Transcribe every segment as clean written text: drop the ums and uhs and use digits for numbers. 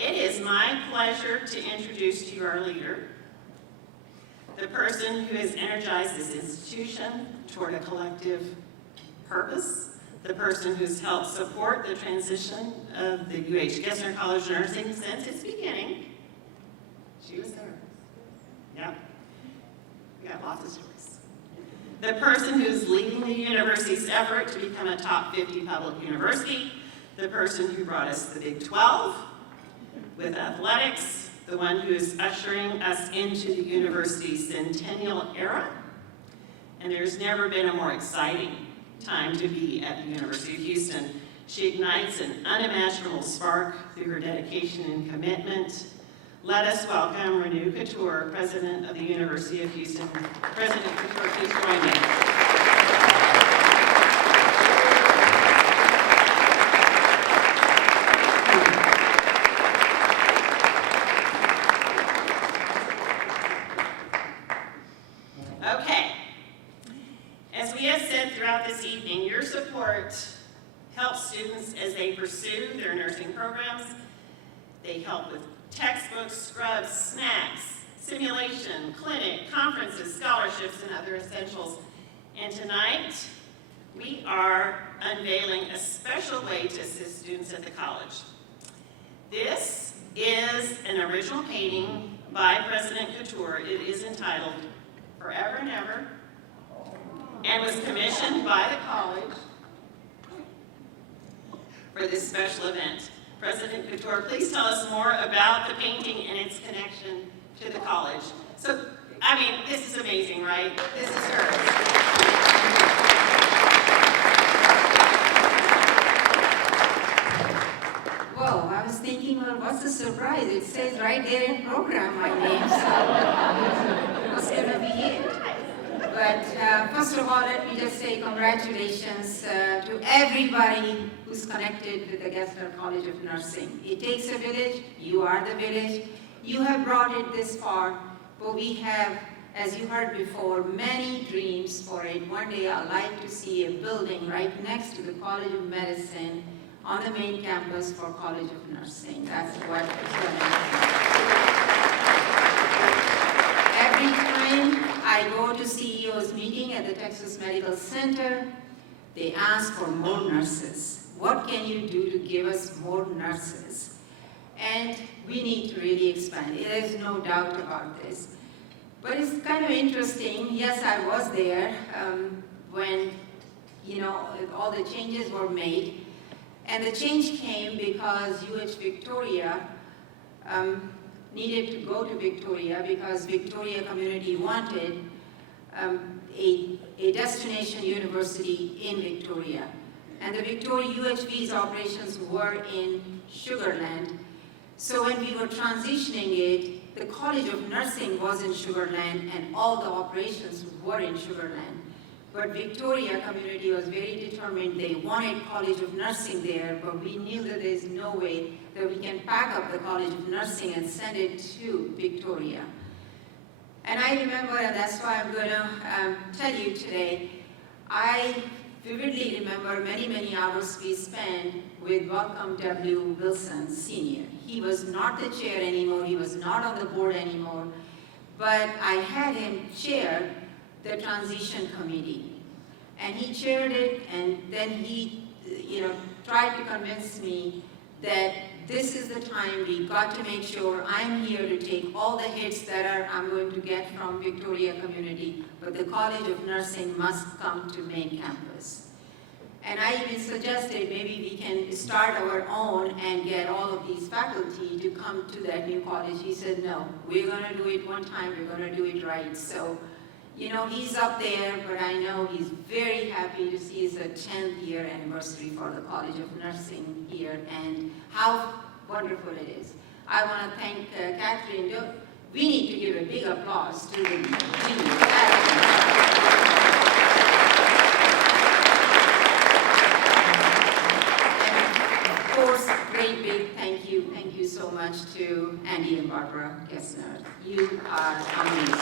It is my pleasure to introduce to you our leader, the person who has energized this institution toward a collective purpose, the person who's helped support the transition of the UH Gessner College of Nursing since its beginning. She was there. Yep. We got lots of stories. The person who's leading the university's effort to become a top 50 public university, the person who brought us the Big 12 with athletics, the one who is ushering us into the university's centennial era. And there's never been a more exciting time to be at the University of Houston. She ignites an unimaginable spark through her dedication and commitment. Let us welcome Renu Khator, President of the University of Houston. President Khator, please join me. Okay. As we have said throughout this evening, your support helps students as they pursue their nursing programs. They help with textbooks, scrubs, snacks, simulation, clinic, conferences, scholarships, and other essentials. And tonight, we are unveiling a special way to assist students at the college. This is an original painting by President Khator. It is entitled Forever and Ever, and was commissioned by the college for this special event. President Khator, please tell us more about the painting and its connection to the college. So, I mean, this is amazing, right? This is hers. Whoa, I was thinking, well, what's the surprise? It says right there in program my name, so what's going to be it? But first of all, let me just say congratulations to everybody who's connected with the Gessner College of Nursing. It takes a village. You are the village. You have brought it this far, but we have, as you heard before, many dreams for it. One day I'd like to see a building right next to the College of Medicine on the main campus for College of Nursing. That's what it's going to happen. Every time I go to CEO's meeting at the Texas Medical Center, they ask for more nurses. What can you do to give us more nurses? And we need to really expand. There's no doubt about this. But it's kind of interesting. Yes, I was there when, all the changes were made. And the change came because UH Victoria needed to go to Victoria because Victoria community wanted a destination university in Victoria. And the Victoria UHV's operations were in Sugar Land. So when we were transitioning it, the College of Nursing was in Sugar Land and all the operations were in Sugar Land. But Victoria community was very determined. They wanted College of Nursing there, but we knew that there's no way that we can pack up the College of Nursing and send it to Victoria. And I remember, and that's why I'm going to tell you today, I vividly remember many, many hours we spent with Welcome W. Wilson Sr. He was not the chair anymore, he was not on the board anymore, but I had him chair the transition committee. And he chaired it, and then he tried to convince me that this is the time we got to make sure I'm here to take all the hits that I'm going to get from Victoria community, but the College of Nursing must come to main campus. And I even suggested maybe we can start our own and get all of these faculty to come to that new college. He said, no, we're going to do it one time, we're going to do it right. So, he's up there, but I know he's very happy to see it's a 10th year anniversary for the College of Nursing here, and how wonderful it is. I want to thank Catherine. We need to give a big applause to the team. Of course, great big thank you so much to Andy and Barbara Gessner. You are amazing.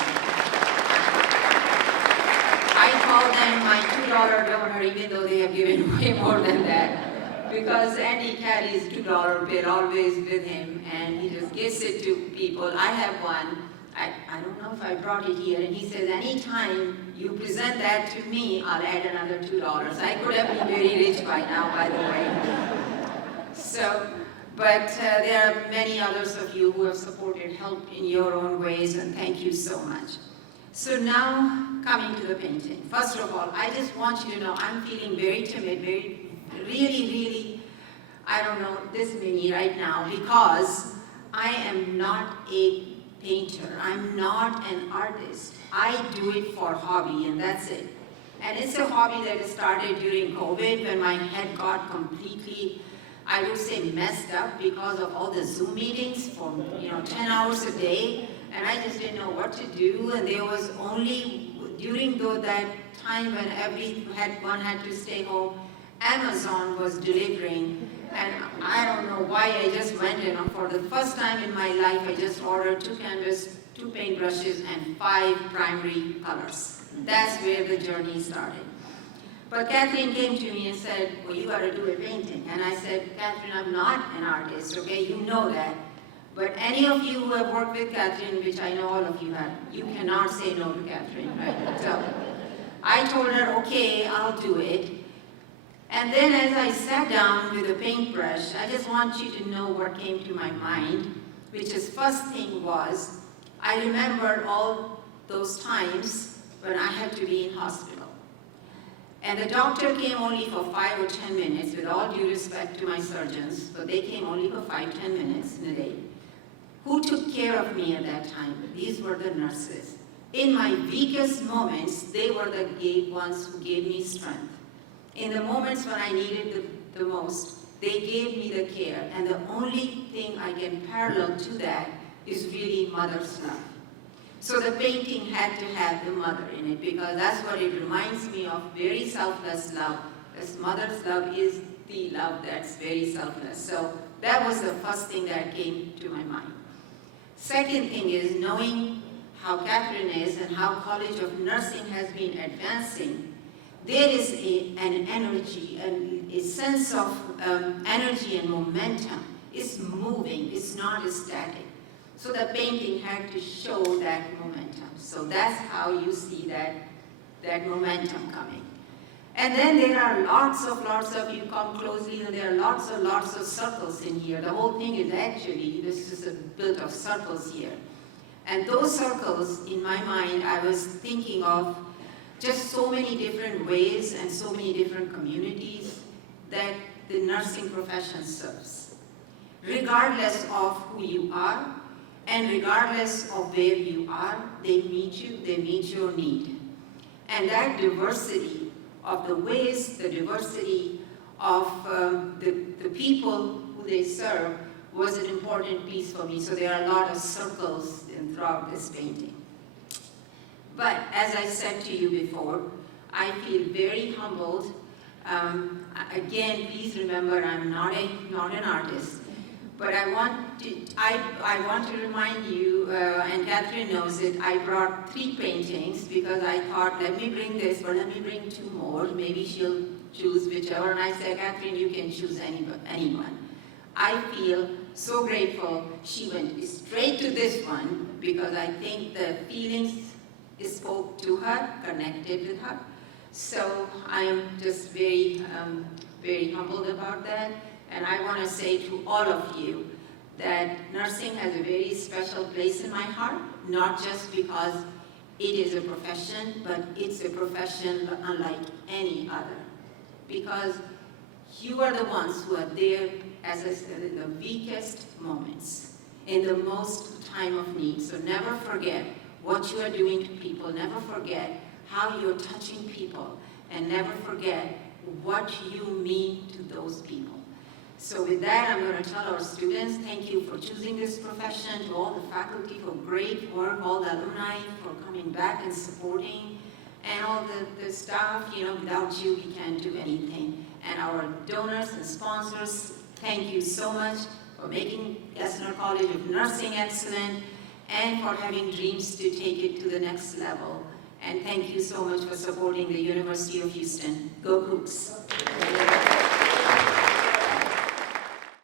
I call them my $2 donor, even though they have given way more than that. because Andy carries $2 bill always with him, and he just gives it to people. I have one. I don't know if I brought it here, and he says, anytime you present that to me, I'll add another $2. I could have been very rich by now, by the way. So, but there are many others of you who have supported help in your own ways, and thank you so much. So now, coming to the painting. First of all, I just want you to know I'm feeling very timid, really, I don't know, this many right now, because I am not a painter. I'm not an artist. I do it for hobby, and that's it. And it's a hobby that started during COVID when my head got completely, I would say, messed up because of all the Zoom meetings for 10 hours a day, and I just didn't know what to do. And there was only during that time when one had to stay home, Amazon was delivering, and I don't know why I just went in. For the first time in my life, I just ordered 2 canvas, 2 paintbrushes, and 5 primary colors. That's where the journey started. But Catherine came to me and said, well, you got to do a painting. And I said, Catherine, I'm not an artist, okay? You know that. But any of you who have worked with Catherine, which I know all of you have, you cannot say no to Catherine, right? So I told her, okay, I'll do it. And then as I sat down with a paintbrush, I just want you to know what came to my mind, which is first thing was, I remember all those times when I had to be in hospital. And the doctor came only for 5 or 10 minutes, with all due respect to my surgeons, but they came only for 5, 10 minutes in a day. Who took care of me at that time? These were the nurses. In my weakest moments, they were the ones who gave me strength. In the moments when I needed the most, they gave me the care. And the only thing I can parallel to that is really mother's love. So the painting had to have the mother in it, because that's what it reminds me of, very selfless love. As mother's love is the love that's very selfless. So that was the first thing that came to my mind. Second thing is knowing how Catherine is and how College of Nursing has been advancing. There is an energy, a sense of energy and momentum. It's moving, it's not static. So the painting had to show that momentum. So that's how you see that momentum coming. And then there are lots of, you come closely, and there are lots of circles in here. The whole thing is actually, this is built of circles here. And those circles, in my mind, I was thinking of just so many different ways and so many different communities that the nursing profession serves. Regardless of who you are, and regardless of where you are, they meet you, they meet your need. And that diversity of the ways, the diversity of the people who they serve was an important piece for me. So there are a lot of circles throughout this painting. But as I said to you before, I feel very humbled. Again, please remember, I'm not an artist. But I want to remind you, and Catherine knows it, I brought 3 paintings because I thought, let me bring this, or let me bring 2 more. Maybe she'll choose whichever. And I said, Catherine, you can choose anyone. I feel so grateful she went straight to this one because I think the feelings spoke to her, connected with her. So I am just very, very humbled about that. And I want to say to all of you that nursing has a very special place in my heart, not just because it is a profession, but it's a profession unlike any other. Because you are the ones who are there, as I said, in the weakest moments, in the most time of need. So never forget what you are doing to people, never forget how you're touching people, and never forget what you mean to those people. So with that, I'm going to tell our students, thank you for choosing this profession, to all the faculty for great work, all the alumni for coming back and supporting, and all the staff, without you, we can't do anything. And our donors and sponsors, thank you so much for making Kessler College of Nursing excellent, and for having dreams to take it to the next level. And thank you so much for supporting the University of Houston. Go Cougs!